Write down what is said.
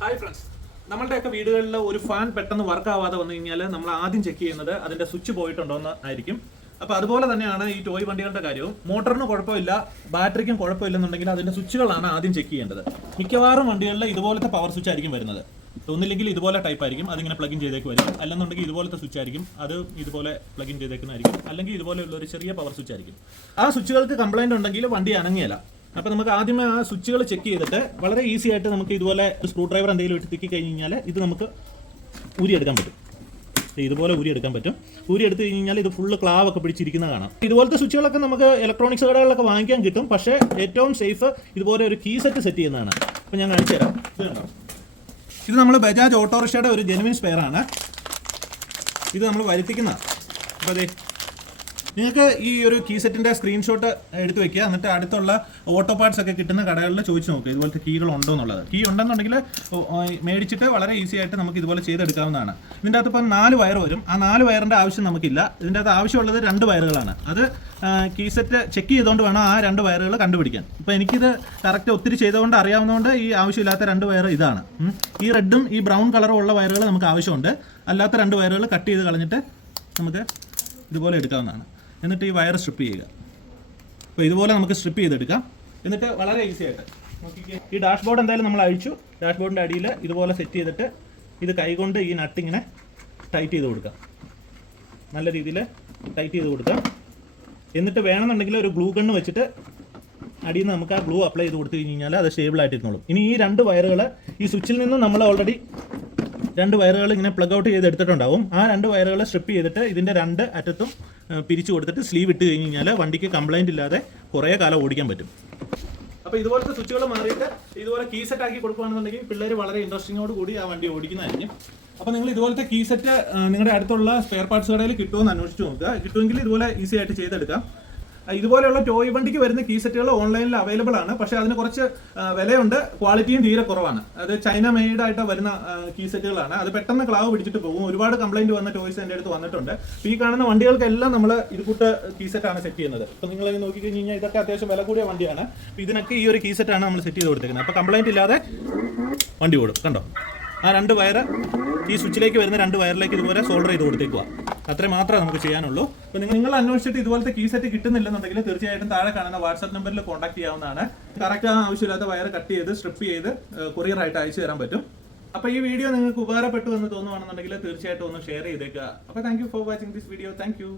Hi friends, നമ്മളുടെയൊക്കെ വീടുകളിൽ ഒരു ഫാൻ പെട്ടെന്ന് വർക്ക് ആവാതെ വന്നു കഴിഞ്ഞാൽ നമ്മൾ ആദ്യം ചെക്ക് ചെയ്യുന്നത് അതിന്റെ സ്വിച്ച് പോയിട്ടുണ്ടോ എന്ന് ആയിരിക്കും. അപ്പോൾ അതുപോലെ തന്നെയാണ് ഈ ടോയ് വണ്ടികളുടെ കാര്യവും. മോട്ടറിന് കുഴപ്പമില്ല, ബാറ്ററിക്കും കുഴപ്പമില്ലെന്നുണ്ടെങ്കിൽ അതിന്റെ സ്വിച്ചുകളാണ് ആദ്യം ചെക്ക് ചെയ്യേണ്ടത്. മിക്കവാറും വണ്ടികളിൽ ഇതുപോലത്തെ പവർ സ്വിച്ച് ആയിരിക്കും വരുന്നത്. ഒന്നില്ലെങ്കിൽ ഇതുപോലെ ടൈപ്പ് ആയിരിക്കും, അതിങ്ങനെ പ്ലഗിൻ ചെയ്തേക്ക് വരും. അല്ലെന്നുണ്ടെങ്കിൽ ഇതുപോലത്തെ സ്വിച്ച് ആയിരിക്കും, അത് ഇതുപോലെ പ്ലഗിൻ ചെയ്തേക്കുന്നതായിരിക്കും. അല്ലെങ്കിൽ ഇതുപോലെയുള്ള ഒരു ചെറിയ പവർ സ്വിച്ച് ആയിരിക്കും. ആ സ്വിച്ചുകൾക്ക് കംപ്ലൈന്റ് ഉണ്ടെങ്കിൽ വണ്ടി അനങ്ങിയല്ല. അപ്പോൾ നമുക്ക് ആദ്യമേ ആ സ്വിച്ചുകൾ ചെക്ക് ചെയ്തിട്ട് വളരെ ഈസി ആയിട്ട് നമുക്ക് ഇതുപോലെ സ്ക്രൂ ഡ്രൈവർ എന്തെങ്കിലും ഇട്ട് തിക്കി കഴിഞ്ഞ് കഴിഞ്ഞാൽ ഇത് നമുക്ക് ഊരിയെടുക്കാൻ പറ്റും. ഇതുപോലെ ഊരിയെടുക്കാൻ പറ്റും. ഊരിയെടുത്ത് കഴിഞ്ഞാൽ ഇത് ഫുള്ള് ക്ലാവൊക്കെ പിടിച്ചിരിക്കുന്ന കാണാം. ഇതുപോലത്തെ സ്വിച്ചുകളൊക്കെ നമുക്ക് ഇലക്ട്രോണിക്സ് കടകളിലൊക്കെ വാങ്ങിക്കാൻ കിട്ടും. പക്ഷേ ഏറ്റവും സേഫ് ഇതുപോലെ ഒരു കീ സെറ്റ് സെറ്റ് ചെയ്യുന്നതാണ്. അപ്പോൾ ഞാൻ കാണിച്ചു തരാം. ഇത് നമ്മൾ ബജാജ് ഓട്ടോറിക്ഷയുടെ ഒരു ജെനുവിൻ സ്പെയർ ആണ്. ഇത് നമ്മൾ വരുത്തിക്കുന്നതാണ്. അപ്പോൾ അതെ, നിങ്ങൾക്ക് ഈ ഒരു കീ സെറ്റിൻ്റെ സ്ക്രീൻഷോട്ട് എടുത്ത് വെക്കുക. എന്നിട്ട് അടുത്തുള്ള ഓട്ടോ പാർട്സ് ഒക്കെ കിട്ടുന്ന കടകളിൽ ചോദിച്ച് നോക്കുക ഇതുപോലത്തെ കീകൾ ഉണ്ടോ എന്നുള്ളത്. കീ ഉണ്ടെന്നുണ്ടെങ്കിൽ മേടിച്ചിട്ട് വളരെ ഈസി ആയിട്ട് നമുക്ക് ഇതുപോലെ ചെയ്തെടുക്കാവുന്നതാണ്. ഇതിൻ്റെ അകത്ത് ഇപ്പം 4 വയർ വരും. ആ 4 വയറിൻ്റെ ആവശ്യം നമുക്കില്ല. ഇതിൻ്റെ അകത്ത് ആവശ്യമുള്ളത് 2 വയറുകളാണ്. അത് കീ സെറ്റ് ചെക്ക് ചെയ്തുകൊണ്ട് വേണം ആ 2 വയറുകൾ കണ്ടുപിടിക്കാൻ. ഇപ്പോൾ എനിക്കിത് കറക്റ്റ് ഒത്തിരി ചെയ്തുകൊണ്ട് അറിയാവുന്നതുകൊണ്ട് ഈ ആവശ്യമില്ലാത്ത 2 വയർ ഇതാണ്. ഈ റെഡും ഈ ബ്രൗൺ കളറും ഉള്ള വയറുകൾ നമുക്ക് ആവശ്യമുണ്ട്. അല്ലാത്ത 2 വയറുകൾ കട്ട് ചെയ്ത് കളഞ്ഞിട്ട് നമുക്ക് ഇതുപോലെ എടുക്കാവുന്നതാണ്. എന്നിട്ട് ഈ വയർ സ്ട്രിപ്പ് ചെയ്യുക. അപ്പോൾ ഇതുപോലെ നമുക്ക് സ്ട്രിപ്പ് ചെയ്തെടുക്കാം. എന്നിട്ട് വളരെ ഈസി ആയിട്ട് നോക്കിക്കുക. ഈ ഡാഷ്ബോർഡ് എന്തായാലും നമ്മൾ അഴിച്ചു. ഡാഷ്ബോർഡിൻ്റെ അടിയിൽ ഇതുപോലെ സെറ്റ് ചെയ്തിട്ട് ഇത് കൈകൊണ്ട് ഈ നട്ടിങ്ങനെ ടൈറ്റ് ചെയ്ത് കൊടുക്കാം. നല്ല രീതിയിൽ ടൈറ്റ് ചെയ്ത് കൊടുക്കാം. എന്നിട്ട് വേണമെന്നുണ്ടെങ്കിൽ ഒരു ഗ്ലൂ ഗണ്ണ് വെച്ചിട്ട് അടിയിൽ നിന്ന് നമുക്ക് ആ ഗ്ലൂ അപ്ലൈ ചെയ്ത് കൊടുത്തു കഴിഞ്ഞാൽ അത് സ്റ്റേബിൾ ആയിട്ടിരുന്നോളും. ഇനി ഈ 2 വയറുകൾ ഈ സ്വിച്ചിൽ നിന്ന് നമ്മൾ ഓൾറെഡി 2 വയറുകൾ ഇങ്ങനെ പ്ലഗ് ഔട്ട് ചെയ്ത് എടുത്തിട്ടുണ്ടാവും. ആ 2 വയറുകൾ സ്ട്രിപ്പ് ചെയ്തിട്ട് ഇതിൻ്റെ 2 അറ്റത്തും പിരിച്ചു കൊടുത്തിട്ട് സ്ലീവ് ഇട്ട് കഴിഞ്ഞ് കഴിഞ്ഞാൽ വണ്ടിക്ക് കംപ്ലൈൻറ്റ് ഇല്ലാതെ കുറേ കാലം ഓടിക്കാൻ പറ്റും. അപ്പോൾ ഇതുപോലത്തെ സ്വിച്ചുകൾ മാറിയിട്ട് ഇതുപോലെ കീ സെറ്റ് ആക്കി കൊടുക്കുകയാണെന്നുണ്ടെങ്കിൽ പിള്ളേർ വളരെ ഇൻട്രസ്റ്റിങ്ങോട് കൂടി ആ വണ്ടി ഓടിക്കുന്നതായിരിക്കും. അപ്പോൾ നിങ്ങൾ ഇതുപോലത്തെ കീ സെറ്റ് നിങ്ങളുടെ അടുത്തുള്ള സ്പെയർ പാർട്സ് കടയിൽ കിട്ടുമെന്ന് അന്വേഷിച്ച് നോക്കുക. കിട്ടുമെങ്കിൽ ഇതുപോലെ ഈസി ആയിട്ട് ചെയ്തെടുക്കാം. ഇതുപോലെയുള്ള ടോയ് വണ്ടിക്ക് വരുന്ന കീ സെറ്റുകൾ ഓൺലൈനിൽ അവൈലബിൾ ആണ്. പക്ഷേ അതിന് കുറച്ച് വിലയുണ്ട്, ക്വാളിറ്റിയും തീരെ കുറവാണ്. അത് ചൈന മെയ്ഡ് ആയിട്ട് വരുന്ന കീ സെറ്റുകളാണ്. അത് പെട്ടെന്ന് ക്ലാവ് പിടിച്ചിട്ട് പോകും. ഒരുപാട് കംപ്ലൈന്റ് വന്ന ടോയ്സ് എൻ്റെ അടുത്ത് വന്നിട്ടുണ്ട്. ഈ കാണുന്ന വണ്ടികൾക്കെല്ലാം നമ്മൾ ഇത് കൂട്ട് കീ സെറ്റാണ് സെറ്റ് ചെയ്യുന്നത്. അപ്പോൾ നിങ്ങൾ നോക്കിക്കഴിഞ്ഞ് കഴിഞ്ഞാൽ ഇതൊക്കെ അത്യാവശ്യം വില കൂടിയ വണ്ടിയാണ്. അപ്പോൾ ഇതിനൊക്കെ ഈ ഒരു കീ സെറ്റാണ് നമ്മൾ സെറ്റ് ചെയ്ത് കൊടുത്തേക്കുന്നത്. അപ്പോൾ കംപ്ലൈന്റ് ഇല്ലാതെ വണ്ടി ഓടും. കണ്ടോ, ആ 2 വയർ ഈ സ്വിച്ചിലേക്ക് വരുന്ന 2 വയറിലേക്ക് ഇതുപോലെ സോൾഡർ ചെയ്ത് കൊടുത്തേക്കുക. അത്രേ മാത്രമേ നമുക്ക് ചെയ്യാനുള്ളൂ. അപ്പോൾ നിങ്ങൾ അന്വേഷിച്ചിട്ട് ഇതുപോലത്തെ കീ സെറ്റ് കിട്ടുന്നില്ലെന്നുണ്ടെങ്കിൽ തീർച്ചയായിട്ടും താഴെ കാണുന്ന വാട്സാപ്പ് നമ്പറിൽ കോൺടാക്ട് ചെയ്യാവുന്നതാണ്. കറക്റ്റ് ആവശ്യമില്ലാത്ത വയർ കട്ട് ചെയ്ത് സ്ട്രിപ്പ് ചെയ്ത് കൊറിയർ ആയിട്ട് അയച്ചു തരാൻ പറ്റും. അപ്പോൾ ഈ വീഡിയോ നിങ്ങൾക്ക് ഉപകാരപ്പെട്ടു എന്ന് തോന്നുവാണെന്നുണ്ടെങ്കിൽ തീർച്ചയായിട്ടും ഒന്ന് ഷെയർ ചെയ്തേക്കുക. അപ്പോൾ thank you for watching this video. Thank you.